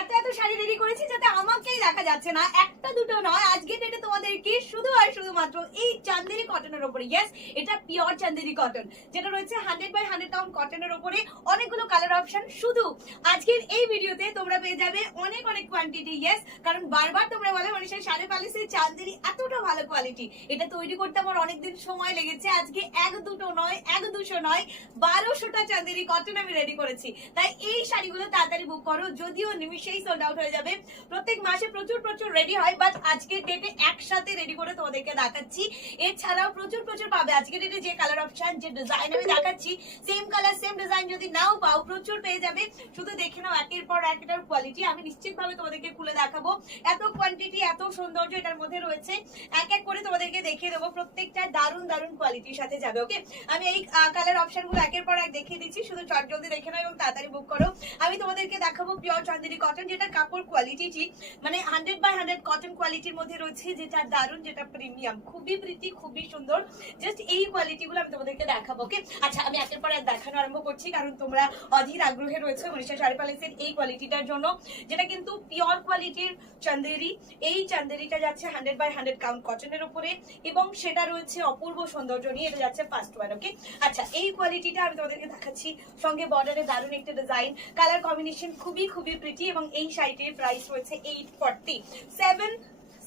এত এত শাড়ি রেডি করেছি যাতে আমাকেই দেখা যাচ্ছে না, একটা দুটো নয়। আজকে ডেটে তোমাদেরকে শুধু আর শুধুমাত্র এই চান্দেরি কটনের উপরে, ইয়েস এটা পিওর চান্দেরি কটন, যেটা রয়েছে 100/100 কাউন্ট কটনের উপরে, অনেকগুলো কালার অপশন। শুধু আজকের এই ভিডিওতে তোমরা পেয়ে যাবে অনেক অনেক কোয়ান্টিটি, ইয়েস কারণ বারবার তোমরা বলে মানুষের শাড়ি পালিশের চান্দেরি এতটা ভালো কোয়ালিটি, এটা তৈরি করতে আমার অনেকদিন সময় লেগেছে। আজকে এক দুটো নয়, এক দুশো নয়, 1200টা চান্দেরি কটন আমি রেডি করেছি। তাই এই শাড়িগুলো তাড়াতাড়ি বুক করো, যদিও নিমিশেই সোল্ড আউট হয়ে যাবে। প্রত্যেক মাসে প্রচুর প্রচুর রেডি হয়, বাট আজকের ডেটে একসাথে রেডি করে তোমাদেরকে দেখাচ্ছি। এছাড়াও প্রচুর প্রচুর পাবে আজকের ডেটে যে কালার অপশন, যে ডিজাইন আমি দেখাচ্ছি, সেম কালার সেম ডিজাইন যদি নাও পাও প্রচুর পেয়ে যাবে। শুধু দেখে নাও একের পর এক এটার কোয়ালিটি, আমি নিশ্চিত ভাবে তোমাদেরকে খুলে দেখাবো। এত কোয়ান্টিটি, এত সৌন্দর্য এটার মধ্যে রয়েছে, এক এক করে তোমাদেরকে দেখিয়ে দেবো। প্রত্যেকটা দারুণ দারুণ কোয়ালিটির সাথে যাবে। ওকে, আমি এই কালার অপশন গুলো একের পর এক দেখিয়ে দিচ্ছি, শুধু চট জলদি দেখে নাও এবং তাড়াতাড়ি বুক করো। আমি তোমাদেরকে দেখাবো পিওর চান্দেরি কটন, যেটা কাপড় কোয়ালিটি মানে 100/100 কটন কোয়ালিটির মধ্যে রয়েছে, যেটা দারুণ, যেটা প্রিমিয়াম, খুবই প্রীতি, খুবই সুন্দর। জাস্ট এই কোয়ালিটি গুলো আমি তোমাদেরকে দেখাবো। ওকে, আচ্ছা আমি একের পর এক দেখানো আরম্ভ করছি, কারণ তোমরা অধীর আগ্রহে রয়েছে মনীষা শাড়ি প্যালেসের এই কোয়ালিটিটার জন্য, যেটা কিন্তু পিওর কোয়ালিটির চান্দেরি। এই চান্দেরিটা যাচ্ছে 100/100 কাউন্ট কটনের উপরে এবং সেটা রয়েছে অপূর্ব সৌন্দর্য নিয়ে, এটা যাচ্ছে ফার্স্ট ওয়ান। ওকে, আচ্ছা এই কোয়ালিটিটা আমি তোমাদেরকে দেখাচ্ছি, সঙ্গে বর্ডারে দারুণ একটা ডিজাইন, কালার কম্বিনেশন খুবই খুবই প্রিটি, এবং এই শাড়িটির প্রাইস রয়েছে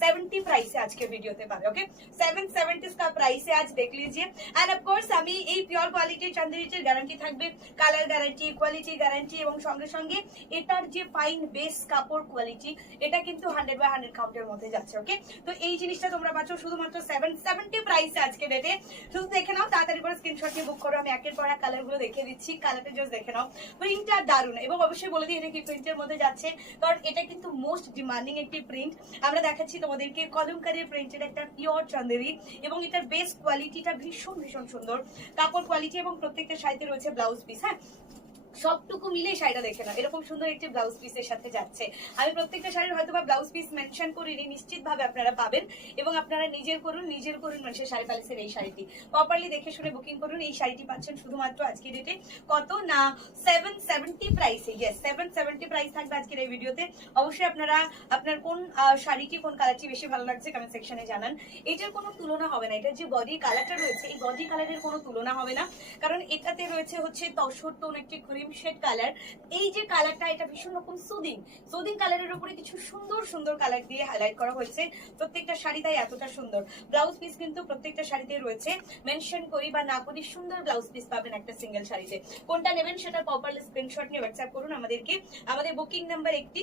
770 प्राइस है आज के वीडियो ते पावे। ओके, 770 का प्राइस है आज, देख लीजिए। एंड ऑफ कोर्स আমি এই পিওর কোয়ালিটির চান্দেরিটির গ্যারান্টি থাকবে, কালার গ্যারান্টি, কোয়ালিটি গ্যারান্টি, এবং সঙ্গে সঙ্গে এটার যে ফাইন বেস কাপড় কোয়ালিটি, এটা কিন্তু 100/100 কাউন্টের মধ্যে যাচ্ছে। ওকে, তো এই জিনিসটা তোমরা পাচ্ছ শুধুমাত্র 770 প্রাইসে আজকে ডেটে। শুধু দেখে নাও, তাড়াতাড়ি করে স্ক্রিনশট নিয়ে বুক করো। আমি একের পর এক কালার গুলো দেখিয়ে দিচ্ছি, কালারটা জাস্ট দেখে নাও, প্রিন্টটা দারুণ। এবং অবশ্যই বলে দিই এটা কি প্রিন্টের মধ্যে যাচ্ছে, কারণ এটা কিন্তু মোস্ট ডিমান্ডিং একটি প্রিন্ট। আমরা দেখাচ্ছি তোমাদেরকে কলমকারী প্রিন্টের একটা পিওর চান্দেরি, এবং এটার বেস্ট কোয়ালিটিটা ভীষণ ভীষণ সুন্দর কাপড় কোয়ালিটি, এবং প্রত্যেকটা শাড়িতে রয়েছে ব্লাউজ পিস। হ্যাঁ, সবটুকু মিলে শাড়িটা দেখে না, এরকম সুন্দর একটি ব্লাউজ পিসের সাথে যাচ্ছে। আমি প্রত্যেকটা শাড়ির হয়তো বা ব্লাউজ পিস মেনশন করিনি, নিশ্চিত ভাবে আপনারা পাবেন, এবং আপনারা নিজের করুন মানুষের শাড়ি প্যালেসের এই শাড়িটি প্রপারলি দেখে শুনে বুকিং করুন। এই শাড়িটি পাচ্ছেন শুধুমাত্র আজকের ডেটে কত না 770 প্রাইসে। ইয়েস, 770 প্রাইস থাকবে আজকের এই ভিডিওতে। অবশ্যই আপনারা আপনার কোন শাড়িটি, কোন কালারটি বেশি ভালো লাগছে কমেন্ট সেকশনে জানান। এটার কোনো তুলনা হবে না, এটার যে বডি কালারটা রয়েছে, এই বডি কালারের কোনো তুলনা হবে না, কারণ এটাতে রয়েছে হচ্ছে তসর টোন একটি ক্রিম শেড কালার। এই যে কালারটা, এটা ভীষণ রকম সুদিং কালারের উপরে কিছু সুন্দর সুন্দর কালার দিয়ে হাইলাইট করা হয়েছে প্রত্যেকটা শাড়ি, তাই এতটা সুন্দর। ব্লাউজ পিস কিন্তু প্রত্যেকটা শাড়িতে রয়েছে, মেনশন করি বা না করি সুন্দর ব্লাউজ পিস পাবেন একটা সিঙ্গেল শাড়িতে। কোনটা নেবেন সেটা প্রপারলি স্ক্রিনশট নিয়ে হোয়াটসঅ্যাপ করুন আমাদেরকে। আমাদের বুকিং নাম্বার 31